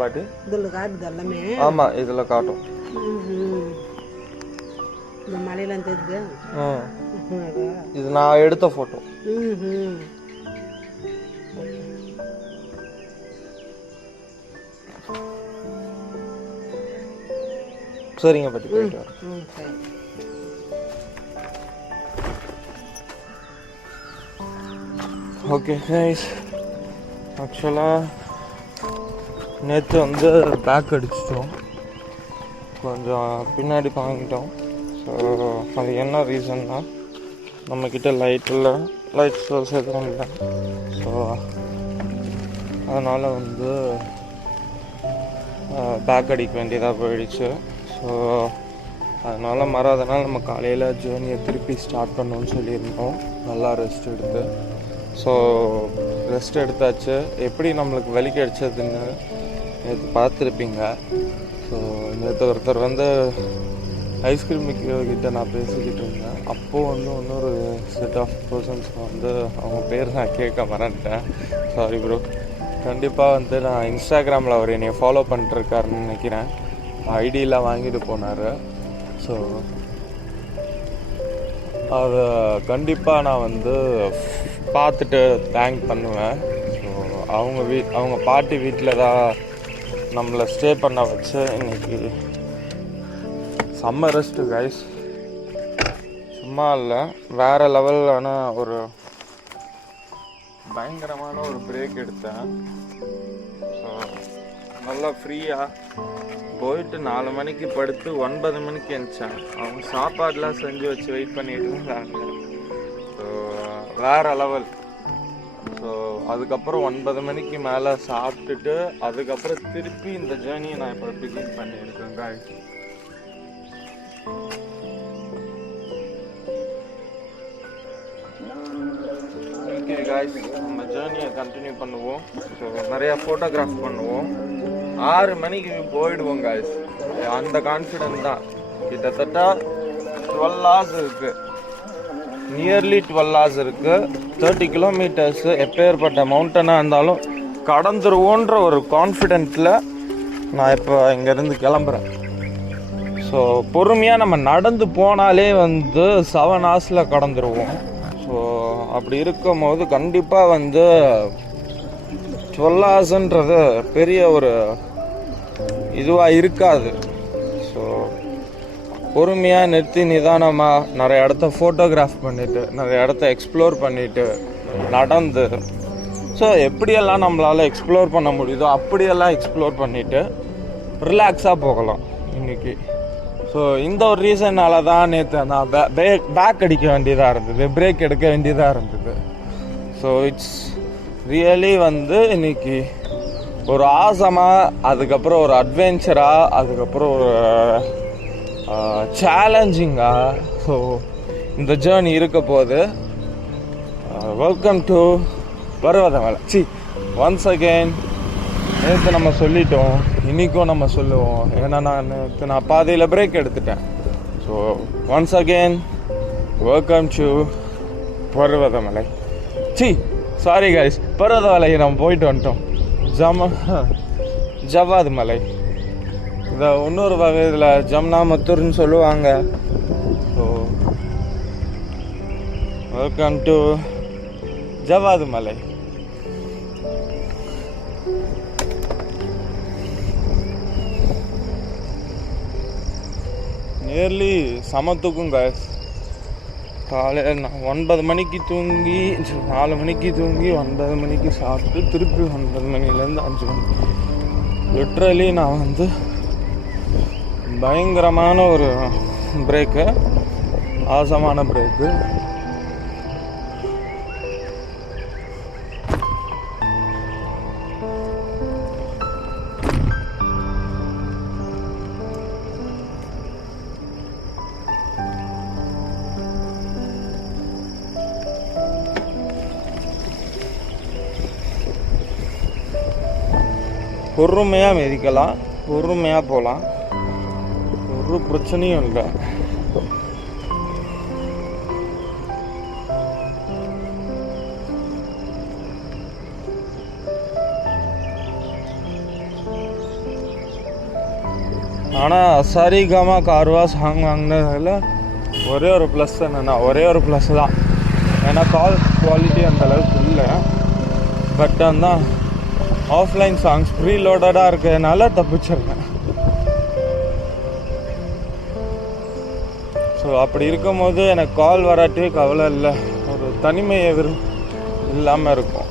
பாட்டி ஆமாம் இதில் காட்டும். இது நான் எடுத்த ஃபோட்டோ. சரிங்க பாட்டி, போயிட்டு வரேன். ஓகே கைஸ், ஆக்சுவலாக நேற்று வந்து பேக் அடிச்சிட்டோம், கொஞ்சம் பின்னாடி வாங்கிட்டோம். ஸோ அது என்ன ரீசன்னா, நம்மக்கிட்ட லைட் சோர்ஸ் எதுவும் இல்லை. ஸோ அதனால் வந்து பேக் அடிக்க வேண்டியதாக போயிடுச்சு. ஸோ அதனால் மறாதனால் நம்ம காலையில் ஜேர்னியை திருப்பி ஸ்டார்ட் பண்ணோன்னு சொல்லியிருந்தோம், நல்லா ரெஸ்ட் எடுத்து. ஸோ ரெஸ்ட் எடுத்தாச்சு. எப்படி நம்மளுக்கு வலி கிடைச்சதுன்னு நேற்று பார்த்துருப்பீங்க. ஸோ நேற்று ஒருத்தர் வந்து ஐஸ்கிரீம் கிட்ட நான் பேசிக்கிட்டு இருந்தேன். அப்போது வந்து இன்னொரு செட் ஆஃப் பர்சன்ஸ் வந்து அவங்க பேர் நான் கேட்க மறந்துட்டேன், சாரி ப்ரோ. கண்டிப்பாக வந்து நான் இன்ஸ்டாகிராமில் அவர் என்னை ஃபாலோ பண்ணிட்டுருக்காருன்னு நினைக்கிறேன். ஐடியெலாம் வாங்கிட்டு போனார். ஸோ அதை கண்டிப்பாக நான் வந்து பார்த்துட்டு தேங்க் பண்ணுவேன். ஸோ அவங்க பாட்டி வீட்டில் தான் நம்மளை ஸ்டே பண்ண வச்சு இன்றைக்கி செம்ம ரெஸ்ட்டு கைஸ். சும்மா இல்லை, வேறு லெவலான ஒரு பயங்கரமான ஒரு பிரேக் எடுத்தேன். ஸோ நல்லா ஃப்ரீயாக போயிட்டு 4 மணிக்கு படுத்து 9 மணிக்கு எழுந்தேன். அவங்க சாப்பாடெலாம் செஞ்சு வச்சு வெயிட் பண்ணிட்டு இருந்தாங்க. ஸோ வேறு லெவல். ஸோ அதுக்கப்புறம் 9 மணிக்கு மேலே சாப்பிட்டுட்டு அதுக்கப்புறம் திருப்பி இந்த ஜேர்னியை நான் இப்போ பிகின் பண்ணியிருக்கேன் காய்ச்சி. ஓகே காய்ஸ், நம்ம ஜேர்னியை கண்டினியூ பண்ணுவோம். ஸோ நிறையா ஃபோட்டோகிராஃப் பண்ணுவோம். 6 மணிக்கு போயிடுவோம் காய்ஸ், அந்த கான்ஃபிடென்ட் தான். கிட்டத்தட்ட 12 hours இருக்குது, நியர்லி 12 hours இருக்குது. 30 கிலோமீட்டர்ஸு. எப்பேற்பட்ட மவுண்டனாக இருந்தாலும் கடந்துருவோன்ற ஒரு கான்ஃபிடென்ட்டில் நான் இப்போ இங்கேருந்து கிளம்புறேன். ஸோ பொறுமையாக நம்ம நடந்து போனாலே வந்து 7 hours கடந்துருவோம். ஸோ அப்படி இருக்கும் போது கண்டிப்பாக வந்து 12 hours பெரிய ஒரு இதுவாக இருக்காது. ஸோ பொறுமையாக நிறுத்தி நிதானமாக நிறைய இடத்த ஃபோட்டோகிராஃப் பண்ணிவிட்டு நிறைய இடத்த எக்ஸ்ப்ளோர் பண்ணிவிட்டு நடந்து, ஸோ எப்படியெல்லாம் நம்மளால் எக்ஸ்ப்ளோர் பண்ண முடியுதோ அப்படியெல்லாம் எக்ஸ்ப்ளோர் பண்ணிவிட்டு ரிலாக்ஸாக போகலாம் இன்றைக்கி. ஸோ இந்த ஒரு ரீசன்னால தான் நேற்று நான் பேக் அடிக்க வேண்டியதாக இருந்தது, பிரேக் எடுக்க வேண்டியதாக இருந்தது. ஸோ இட்ஸ் ரியலி வந்து இன்னைக்கு ஒரு ஆசமாக, அதுக்கப்புறம் ஒரு அட்வென்ச்சராக, அதுக்கப்புறம் ஒரு சேலஞ்சிங்காக ஸோ இந்த ஜேர்னி இருக்க போது. Welcome to Parvathamalai. Once again நேற்று நம்ம சொல்லிட்டோம், இன்றைக்கும் நம்ம சொல்லுவோம். ஏன்னா நான் பாதையில் பிரேக் எடுத்துட்டேன். So once again welcome to Parvathamalai. Sorry guys, பர்வதமலைக்கு நம்ம போயிட்டு வந்துட்டோம். ஜவ்வாது மலை, இதை இன்னொரு வகையில் ஜம்னாமத்தூர்னு சொல்லுவாங்க. So welcome to Jawadhu Malai. Nearly சமத்துக்கும் கைஸ். காலையில் நான் 9 மணிக்கு தூங்கி 4 மணிக்கு தூங்கி 9 மணிக்கு சாப்பிட்டு திருப்பி 9 மணிலேருந்து 5 மணி லிட்ரலி நான் வந்து பயங்கரமான ஒரு பிரேக்கு, ஆசமான பிரேக்கு. பொறுமையாக மிதிக்கலாம், பொறுமையாக போகலாம், ஒரு பிரச்சனையும் இல்லை. ஆனால் சரிகமா கார்வா சாங் வாங்கினதில் ஒரே ஒரு ப்ளஸ் என்னென்னா ஒரே ஒரு ப்ளஸ் தான். ஏன்னா கால் குவாலிட்டி அந்தளவுக்கு இல்லை. பட் ஆனால் ஆஃப்லைன் சாங்ஸ் ப்ரீலோடடாக இருக்கிறதுனால தப்பிச்சிருக்கேன். ஸோ அப்படி இருக்கும்போது எனக்கு கால் வராட்டே கவலை இல்லை. ஒரு தனிமை இல்லாமல் இருக்கும்.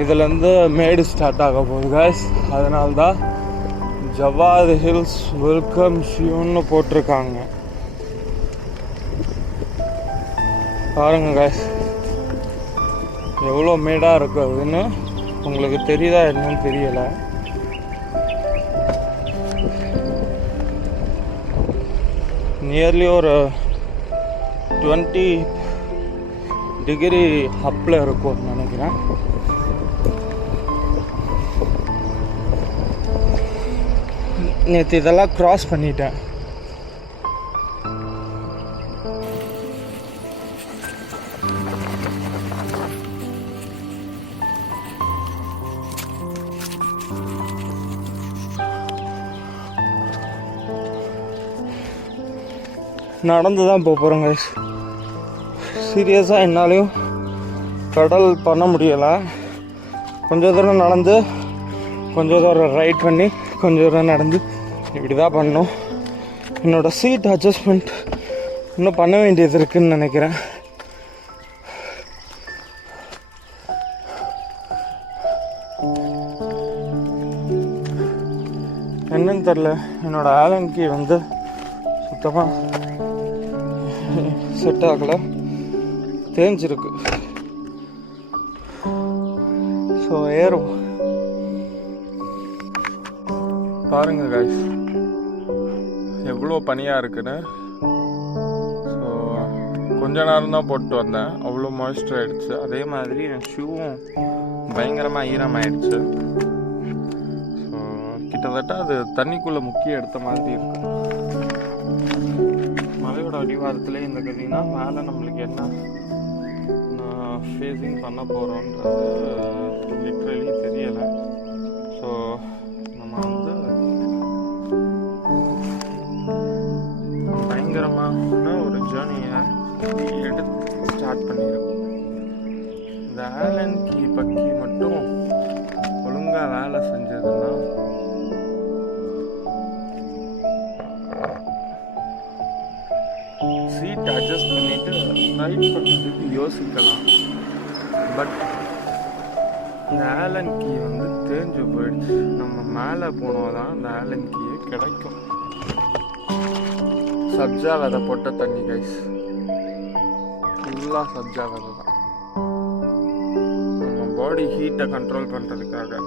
இதுலேருந்து மேடு ஸ்டார்ட் ஆக போகுது காய்ஸ். அதனால தான் ஜவாத் ஹில்ஸ் வெல்கம் யூன்னு போட்டிருக்காங்க. பாருங்க காய்ஸ் எவ்வளோ மேடாக இருக்குதுன்னு. உங்களுக்கு தெரியுதா என்னன்னு தெரியலை. நியர்லி ஒரு 20 டிகிரி அப்பில் இருக்கும்னு நினைக்கிறேன். நேற்று இதெல்லாம் க்ராஸ் பண்ணிட்டேன். நடந்து தான் போகிறோம் கைஸ். சீரியஸாக என்னாலையும் கடல் பண்ண முடியலை. கொஞ்சம் தூரம் நடந்து கொஞ்சம் தூரம் ரைட் பண்ணி கொஞ்சம் தூரம் நடந்து இப்படி தான் பண்ணோம். என்னோடய சீட் அட்ஜஸ்ட்மெண்ட் இன்னும் பண்ண வேண்டியது இருக்குதுன்னு நினைக்கிறேன். என்னன்னு தெரில, என்னோடய ஆலன் கீ வந்து சுத்தமாக செட் ஆகலை, தேஞ்சிருக்கு. ஸோ ஏறும். பாருங்க கைஸ் எவ்வளோ பனியாக இருக்குன்னு. ஸோ கொஞ்ச நேரம் தான் போட்டு வந்தேன், அவ்வளோ மாய்ஸ்டர் ஆகிடுச்சு. அதே மாதிரி என் ஷூவும் பயங்கரமாக ஈரமாகிடுச்சு. ஸோ கிட்டத்தட்ட அது தண்ணிக்குள்ளே முக்கிய எடுத்த மாதிரி இருக்கு. மலையோட அடிவாரத்துலேயே இந்த கதினா மேலே நம்மளுக்கு என்ன ஃபேஸிங் பண்ண போகிறோன்றது லிட்ரலி தெரியலை. ஸோ நம்ம வந்து பயங்கரமான ஒரு ஜேர்னியை எடுத்து ஸ்டார்ட் பண்ணியிருக்கோம். இந்த ஆலன் கீ பக்கி மட்டும் ஒழுங்காக வேலை செஞ்சதுன்னா சீட் அட்ஜஸ்ட் பண்ணிட்டு ரைட் பண்ணுறதுக்கு யோசிக்கலாம். பட் இந்த ஆலன் கீ வந்து தேஞ்சு போயிடுச்சு. நம்ம மேலே போனோம் தான் இந்த ஆலன் கீயே கிடைக்கும். சப்ஜா விதை போட்ட தண்ணி கைஸ், ஃபுல்லாக சப்ஜா விதை தான். நம்ம பாடி ஹீட்டை கண்ட்ரோல் பண்ணுறதுக்காக.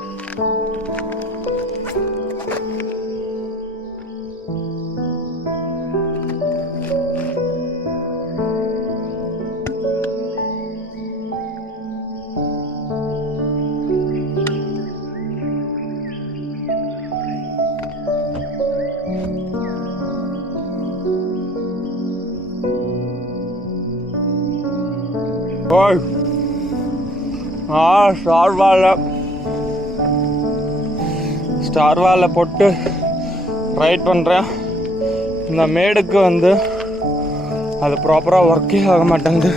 ஸ்டார் வாலை போட்டு ரைட் பண்ணுறேன். இந்த மேடுக்கு வந்து அது ப்ராப்பராக ஒர்க்கே ஆக மாட்டேங்குது.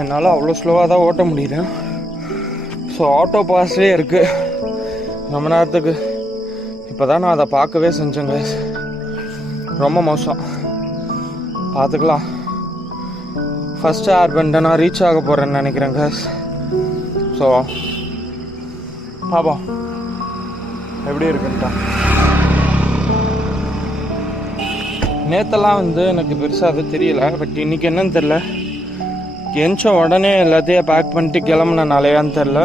என்னால் அவ்வளோ ஸ்லோவாக தான் ஓட்ட முடியுது. ஸோ ஆட்டோ பாஸ்லேயே இருக்குது. ரொம்ப நேரத்துக்கு இப்போ தான் நான் அதை பார்க்கவே செஞ்சேங்க. ரொம்ப மோசம். பார்த்துக்கலாம். ஃபஸ்ட்டு ஏர் பெண்டை நான் ரீச் ஆக போகிறேன்னு நினைக்கிறேங்க. ஸோ பார்ப்போம் எப்படி இருக்குன்ட்டா. நேற்றெல்லாம் எனக்கு பெருசாக அது தெரியல. பட் இன்றைக்கி என்னன்னு தெரில, எந்த உடனே எல்லாத்தையும் பேக் பண்ணிட்டு கிளம்புனாலையான்னு தெரில,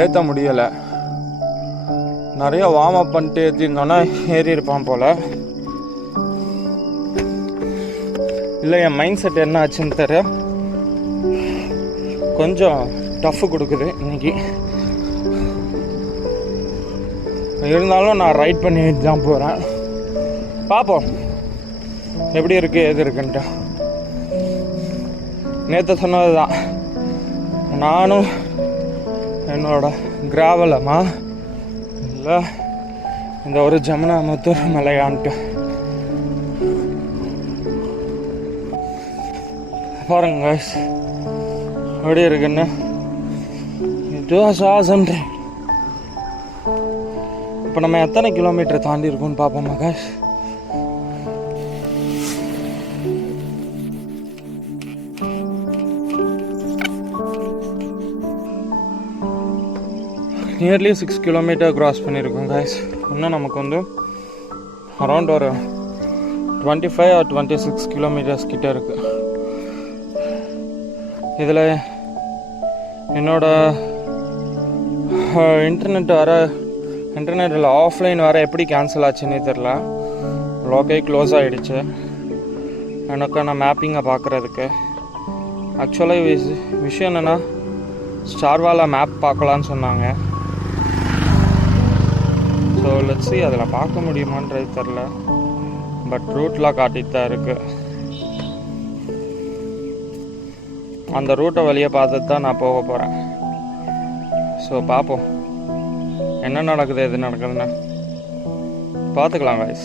ஏற்ற முடியலை. நிறைய வார்ம் அப் பண்ணிட்டு ஏற்றிருந்தோன்னா ஏறி இருப்பான் போல். இல்லை என் மைண்ட் செட் என்ன ஆச்சுன்னு தெரியல, கொஞ்சம் டஃப்பு கொடுக்குது இன்னைக்கு. இருந்தாலும் நான் ரைட் பண்ணிட்டு தான் போகிறேன். பார்ப்போம் எப்படி இருக்குது எது இருக்குன்ட்டு. நேற்று சொன்னது தான், நானும் என்னோட கிராவலமா இல்லை இந்த ஒரு ஜமுனாமுத்தூர் மலையான்ட்டு பாருங்க guys எப்படி இருக்குன்னு. இப்போ நம்ம எத்தனை கிலோமீட்டர் தாண்டி இருக்கும்னு பார்ப்போமா guys. நியர்லி 6 கிலோமீட்டர் கிராஸ் பண்ணியிருக்கோம் guys. இன்னும் நமக்கு அரௌண்ட் ஒரு 25 or 26 கிலோமீட்டர்ஸ் கிட்ட இருக்கு. இதில் என்னோட இன்டர்நெட்டில் ஆஃப்லைன் வேறு எப்படி கேன்சல் ஆச்சுன்னே தெரில. லோக்கே க்ளோஸ் ஆகிடுச்சு எனக்கான மேப்பிங்கை பார்க்குறதுக்கு. ஆக்சுவலாக விஷயம் என்னென்னா, ஸ்டார்வாலா மேப் பார்க்கலான்னு சொன்னாங்க. ஸோ லெட்ஸ் see அதில் பார்க்க முடியுமான்றது தெரில. பட் ரூட்லாம் காட்டிட்டு தான் இருக்குது. அந்த ரூட்டை வழியை பார்த்துட்டு தான் நான் போக போகிறேன். ஸோ பார்ப்போம் என்ன நடக்குது எது நடக்குதுன்னு பார்த்துக்கலாம் guys.